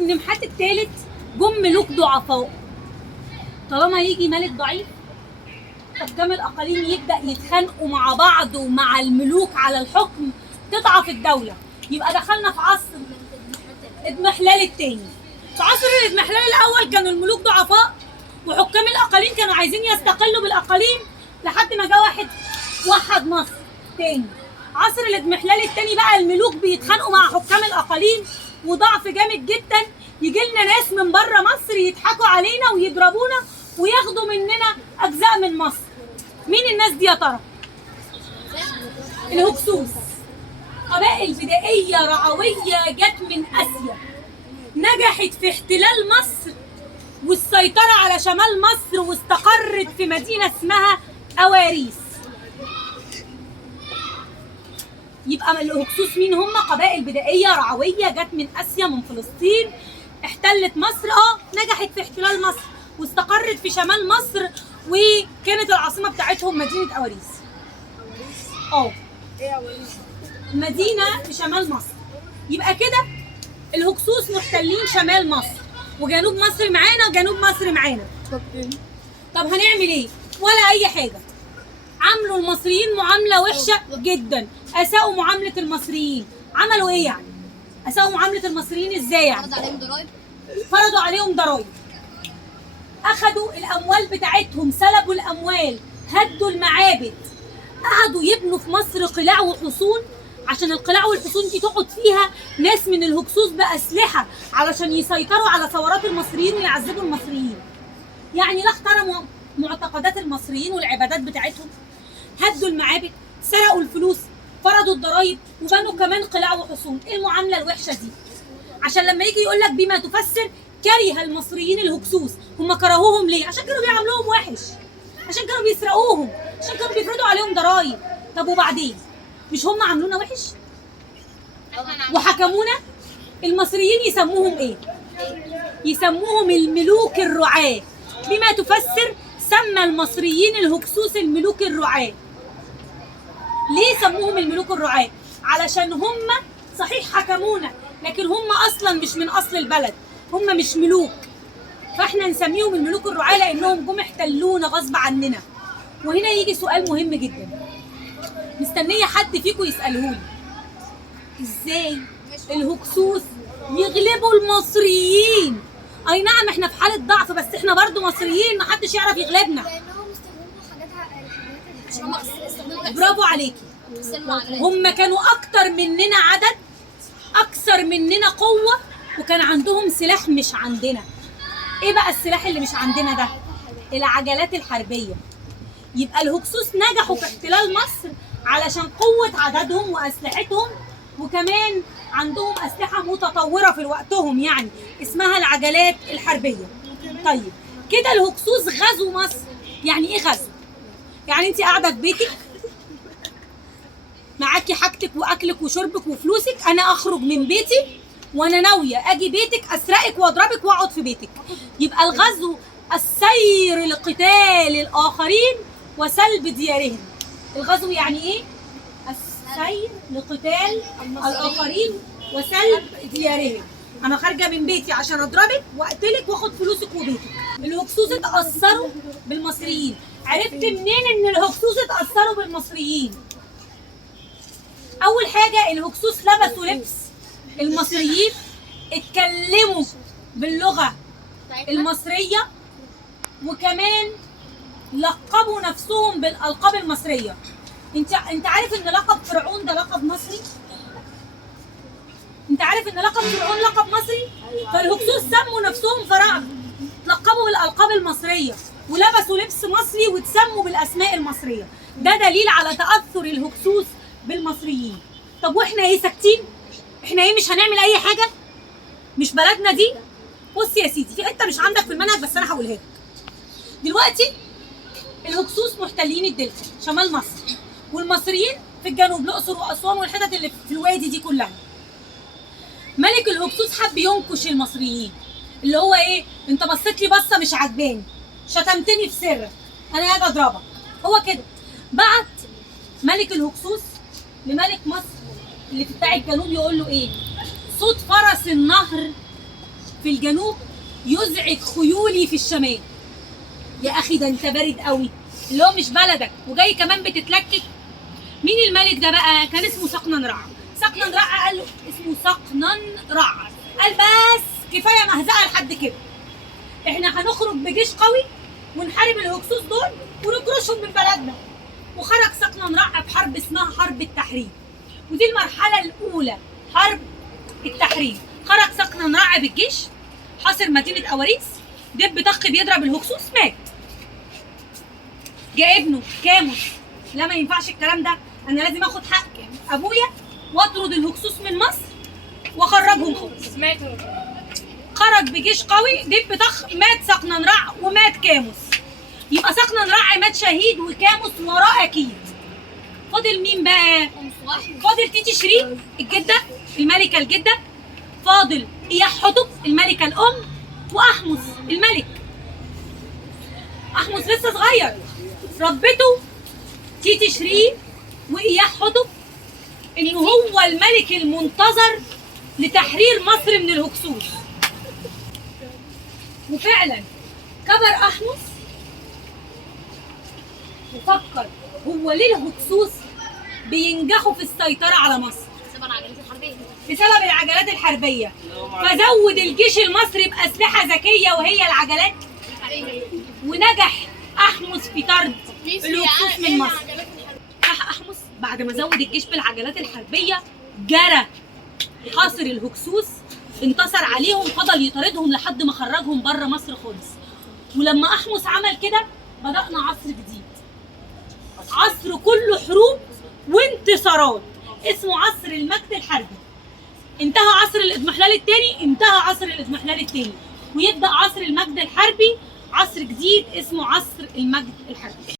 النمحات الثالث جم ملوك ضعفاء. طالما يجي ملك ضعيف حكام الاقاليم يبدا يتخانقوا مع بعض ومع الملوك على الحكم، تضعف الدوله. يبقى دخلنا في عصر اضمحلال الثاني. في عصر الاضمحلال الاول كانوا الملوك ضعفاء وحكام الاقاليم كانوا عايزين يستقلوا بالاقاليم لحد ما جه واحد وحد مصر تاني. عصر الاضمحلال الثاني بقى الملوك بيتخانقوا مع حكام الاقاليم وضعف جامد جدا، يجي لنا ناس من بره مصر يضحكوا علينا ويضربونا وياخدوا مننا اجزاء من مصر. مين الناس دي يا ترى؟ الهكسوس. قبائل بدائيه رعويه جت من اسيا، نجحت في احتلال مصر والسيطره على شمال مصر واستقرت في مدينه اسمها اواريس. يبقى الهكسوس مين هم؟ قبائل بدائيه رعويه جت من اسيا، من فلسطين، احتلت مصر. نجحت في احتلال مصر واستقرت في شمال مصر، وكانت العاصمه بتاعتهم مدينه اواريس. ايه اواريس؟ مدينه في شمال مصر. يبقى كده الهكسوس محتلين شمال مصر وجنوب مصر معانا وجنوب مصر معانا. طب هنعمل ايه؟ ولا اي حاجه. عاملوا المصريين معامله وحشه جدا، اساءوا معامله المصريين. عملوا ايه يعني؟ اساءوا معامله المصريين ازاي يعني؟ فرض عليهم ضرايب. فرضوا عليهم ضرايب، اخدوا الاموال بتاعتهم، سلبوا الاموال، هدوا المعابد، قعدوا يبنوا في مصر قلاع وحصون عشان القلاع والحصون دي تقعد فيها ناس من الهكسوس باسلحه علشان يسيطروا على ثورات المصريين ويعذبوا المصريين. يعني لا احترموا معتقدات المصريين والعبادات بتاعتهم، هدوا المعابد، سرقوا الفلوس، فرضوا الضرايب، وبنوا كمان قلاع وحصون. ايه المعامله الوحشه دي؟ عشان لما يجي يقول لك بما تفسر كره المصريين الهكسوس. هم كرهوهم ليه؟ عشان كانوا بيعاملوهم وحش، عشان كانوا بيسرقوهم، عشان كانوا بيفرضوا عليهم ضرايب. طب وبعدين؟ مش هم عاملونا وحش وحكمونا؟ المصريين يسموهم ايه؟ يسموهم الملوك الرعاة. بما تفسر سمى المصريين الهكسوس الملوك الرعاة. ليه سموهم الملوك الرعاة؟ علشان هم صحيح حكمونا لكن هم اصلا مش من اصل البلد، هم مش ملوك، فاحنا نسميهم الملوك الرعاة لانهم جم احتلونا غصب عننا. وهنا يجي سؤال مهم جدا مستنيه حد فيكم يسالهولي: ازاي الهكسوس يغلبوا المصريين؟ اي نعم احنا في حاله ضعف بس احنا برضو مصريين، محدش يعرف يغلبنا. لانهم استخدموا حاجات استخدموا. برافو عليكي. هم كانوا اكتر مننا عدد، اكثر مننا قوه، وكان عندهم سلاح مش عندنا. ايه بقى السلاح اللي مش عندنا ده؟ العجلات الحربيه. يبقى الهكسوس نجحوا في احتلال مصر علشان قوه عددهم واسلحتهم، وكمان عندهم اسلحه متطوره في وقتهم يعني اسمها العجلات الحربيه. طيب كده الهكسوس غزوا مصر. يعني ايه غزو؟ يعني انت قاعده في بيتك معاكي حاجتك واكلك وشربك وفلوسك، انا اخرج من بيتي وانا ناويه اجي بيتك اسرقك واضربك واقعد في بيتك. يبقى الغزو السير لقتال الاخرين وسلب ديارهم. الغزو يعني ايه؟ السير لقتال الاخرين وسلب ديارهم. انا خارجه من بيتي عشان اضربك واقتلك واخد فلوسك وبيتك. الهكسوس اتاثروا بالمصريين. عرفت منين ان الهكسوس اتاثروا بالمصريين؟ اول حاجه الهكسوس لبسوا لبس المصريين، اتكلموا باللغه المصريه، وكمان لقبوا نفسهم بالالقاب المصريه. انت عارف ان لقب فرعون ده لقب مصري؟ انت عارف ان لقب فرعون لقب مصري؟ فالهكسوس سموا نفسهم فراعنه، تلقبوا بالالقاب المصريه ولبسوا لبس مصري وتسموا بالاسماء المصريه. ده دليل على تاثر الهكسوس بالمصريين. طب واحنا ايه ساكتين؟ احنا ايه مش هنعمل اي حاجه؟ مش بلدنا دي؟ بص يا سيدي، في حته مش عندك في المنهج بس انا هقولها لك. دلوقتي الهكسوس محتلين الدلتا شمال مصر، والمصريين في الجنوب الاقصر واسوان والحتت اللي في الوادي دي كلها. ملك الهكسوس حب ينكش المصريين، اللي هو ايه؟ انت بصيت لي بصه مش عجباني، شتمتني في سرك، انا قاعد اضربك. هو كده بعت ملك الهكسوس لملك مصر اللي في بتاع الجنوب يقول له ايه؟ صوت فرس النهر في الجنوب يزعج خيولي في الشمال. يا اخي ده انت بارد قوي، اللي هو مش بلدك وجاي كمان بتتلكك. مين الملك ده بقى؟ كان اسمه سقنن رع. سقنن رع قال له اسمه سقنن رع، قال بس كفايه مهزقه لحد كده، احنا هنخرج بجيش قوي ونحارب الهكسوس دول ونكرشهم من بلدنا. وخرج سقنن رع بحرب اسمها حرب التحرير، ودي المرحله الاولى، حرب التحرير. خرج سقنن رع بالجيش، حاصر مدينه اواريس، دب طخ بيضرب الهكسوس، مات. جاء ابنه كاموس، لا ما ينفعش الكلام ده، انا لازم اخد حق ابويا واطرد الهكسوس من مصر واخرجهم خالص. خرج بجيش قوي، دب طخ، مات سقنن رع ومات كاموس. يبقى سقنن رع مات شهيد وكاموس وراه اكيد. فاضل مين بقى؟ فاضل تيتي شري الجده، الملكه الجده. فاضل اياح حتب الملكه الام، واحمس الملك. احمس لسه صغير، ربته تيتي شري واياح حتب انه هو الملك المنتظر لتحرير مصر من الهكسوس. وفعلا كبر احمس وفكر هو ليه الهكسوس بينجحوا في السيطره على مصر؟ بسبب العجلات الحربيه. فزود الجيش المصري باسلحه ذكيه وهي العجلات، ونجح احمس في طرد الهكسوس من مصر. راح احمس بعد ما زود الجيش بالعجلات الحربيه جرى حاصر الهكسوس، انتصر عليهم، فضل يطاردهم لحد ما خرجهم بره مصر خالص. ولما احمس عمل كده بدأنا عصر جديد، عصر كله حروب وانتصارات، اسمه عصر المجد الحربي. انتهى عصر الاضمحلال الثاني، انتهى عصر الاضمحلال الثاني، ويبدأ عصر المجد الحربي، عصر جديد اسمه عصر المجد الحربي.